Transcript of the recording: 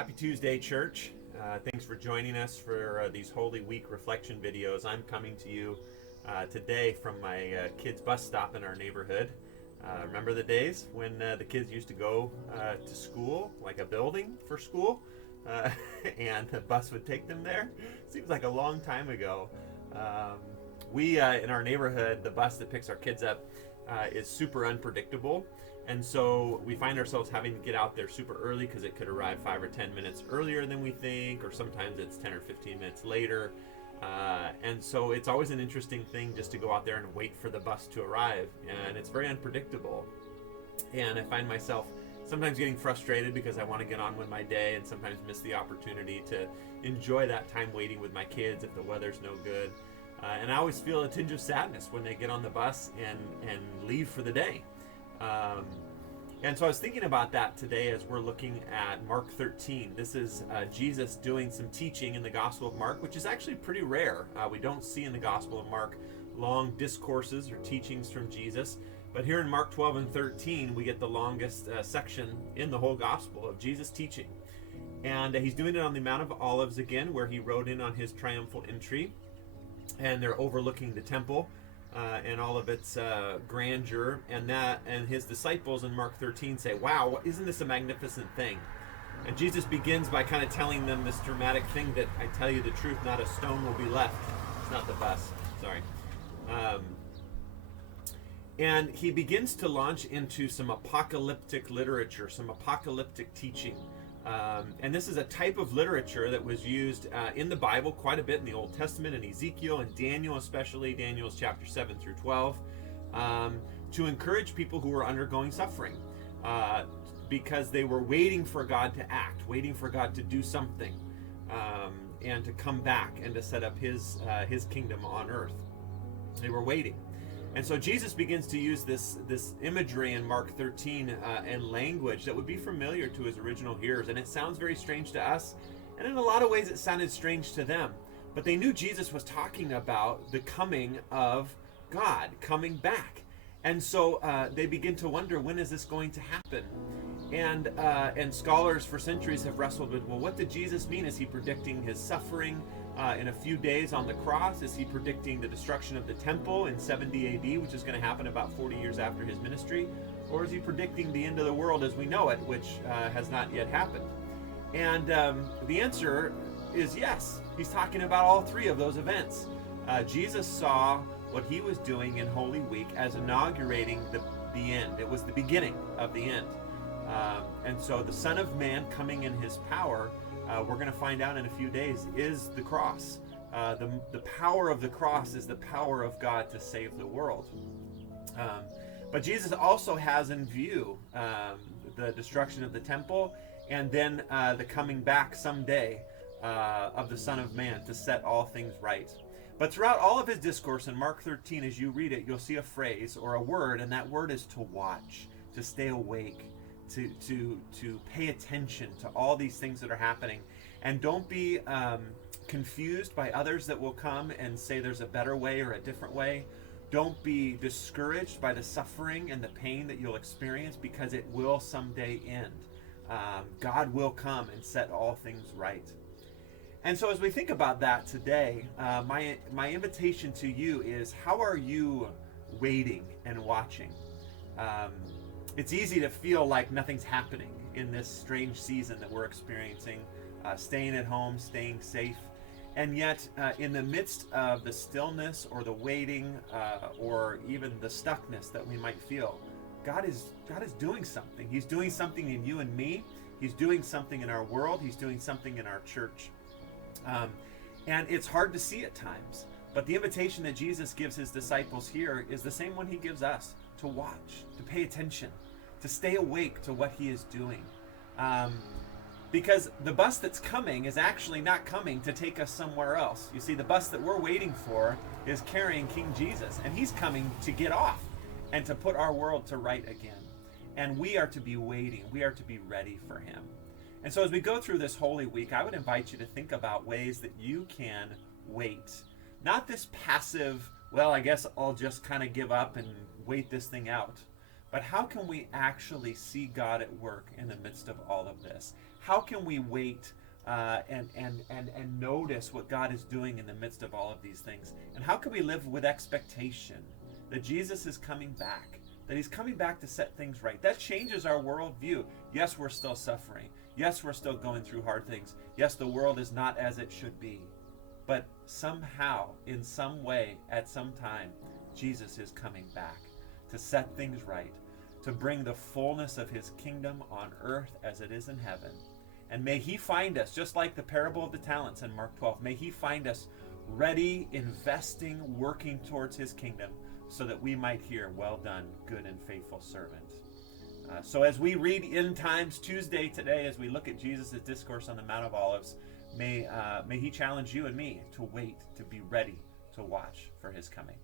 Happy Tuesday, church. Thanks for joining us for these Holy Week reflection videos. I'm coming to you today from my kids' bus stop in our neighborhood. Remember the days when the kids used to go to school, like a building for school, and the bus would take them there? Seems like a long time ago. We, in our neighborhood, the bus that picks our kids up is super unpredictable. And so we find ourselves having to get out there super early because it could arrive 5 or 10 minutes earlier than we think, or sometimes it's 10 or 15 minutes later. And so it's always an interesting thing just to go out there and wait for the bus to arrive. And it's very unpredictable. And I find myself sometimes getting frustrated because I want to get on with my day and sometimes miss the opportunity to enjoy that time waiting with my kids if the weather's no good. And I always feel a tinge of sadness when they get on the bus and leave for the day. And so I was thinking about that today as we're looking at Mark 13. This is Jesus doing some teaching in the Gospel of Mark, which is actually pretty rare. We don't see in the Gospel of Mark long discourses or teachings from Jesus. But here in Mark 12 and 13, we get the longest section in the whole Gospel of Jesus teaching. And he's doing it on the Mount of Olives again, where he rode in on his triumphal entry. And they're overlooking the temple. And all of its grandeur, and his disciples in Mark 13 say, "Wow, isn't this a magnificent thing?" And Jesus begins by kind of telling them this dramatic thing that, I tell you the truth, not a stone will be left. It's not the bus, sorry. And he begins to launch into some apocalyptic literature, some apocalyptic teaching. And this is a type of literature that was used in the Bible quite a bit in the Old Testament, in Ezekiel and Daniel, especially Daniel's chapter 7 through 12, to encourage people who were undergoing suffering because they were waiting for God to act, waiting for God to do something, and to come back and to set up his kingdom on earth. They were waiting. And so Jesus begins to use this imagery in Mark 13 and language that would be familiar to his original hearers. And it sounds very strange to us. And in a lot of ways, it sounded strange to them. But they knew Jesus was talking about the coming of God, coming back. And so they begin to wonder, when is this going to happen? And scholars for centuries have wrestled with, well, what did Jesus mean? Is he predicting his suffering in a few days on the cross? Is he predicting the destruction of the temple in 70 AD, which is going to happen about 40 years after his ministry? Or is he predicting the end of the world as we know it, which has not yet happened? And the answer is yes. He's talking about all three of those events. Jesus saw what he was doing in Holy Week as inaugurating the end. It was the beginning of the end. And so the Son of Man coming in his power, we're going to find out in a few days, is the cross. The power of the cross is the power of God to save the world. But Jesus also has in view the destruction of the temple and then the coming back someday of the Son of Man to set all things right. But throughout all of his discourse in Mark 13, as you read it, you'll see a phrase or a word, and that word is to watch, to stay awake, to pay attention to all these things that are happening. And don't be confused by others that will come and say there's a better way or a different way. Don't be discouraged by the suffering and the pain that you'll experience, because it will someday end. God will come and set all things right. And so as we think about that today, my invitation to you is, how are you waiting and watching? It's easy to feel like nothing's happening in this strange season that we're experiencing, staying at home, staying safe. And yet, in the midst of the stillness or the waiting or even the stuckness that we might feel, God is doing something. He's doing something in you and me. He's doing something in our world. He's doing something in our church. And it's hard to see at times. But the invitation that Jesus gives his disciples here is the same one he gives us: to watch, to pay attention, to stay awake to what he is doing. Because the bus that's coming is actually not coming to take us somewhere else. You see, the bus that we're waiting for is carrying King Jesus, and he's coming to get off and to put our world to right again. And we are to be waiting. We are to be ready for him. And so as we go through this Holy Week, I would invite you to think about ways that you can wait. Not this passive, well, I guess I'll just kind of give up and wait this thing out. But how can we actually see God at work in the midst of all of this? How can we wait and notice what God is doing in the midst of all of these things? And how can we live with expectation that Jesus is coming back, that he's coming back to set things right? That changes our worldview. Yes, we're still suffering. Yes, we're still going through hard things. Yes, the world is not as it should be. But somehow, in some way, at some time, Jesus is coming back to set things right, to bring the fullness of his kingdom on earth as it is in heaven. And may he find us, just like the parable of the talents in Mark 12, may he find us ready, investing, working towards his kingdom, so that we might hear, well done, good and faithful servant. So as we read End Times Tuesday today, as we look at Jesus' discourse on the Mount of Olives, may he challenge you and me to wait, to be ready to watch for his coming.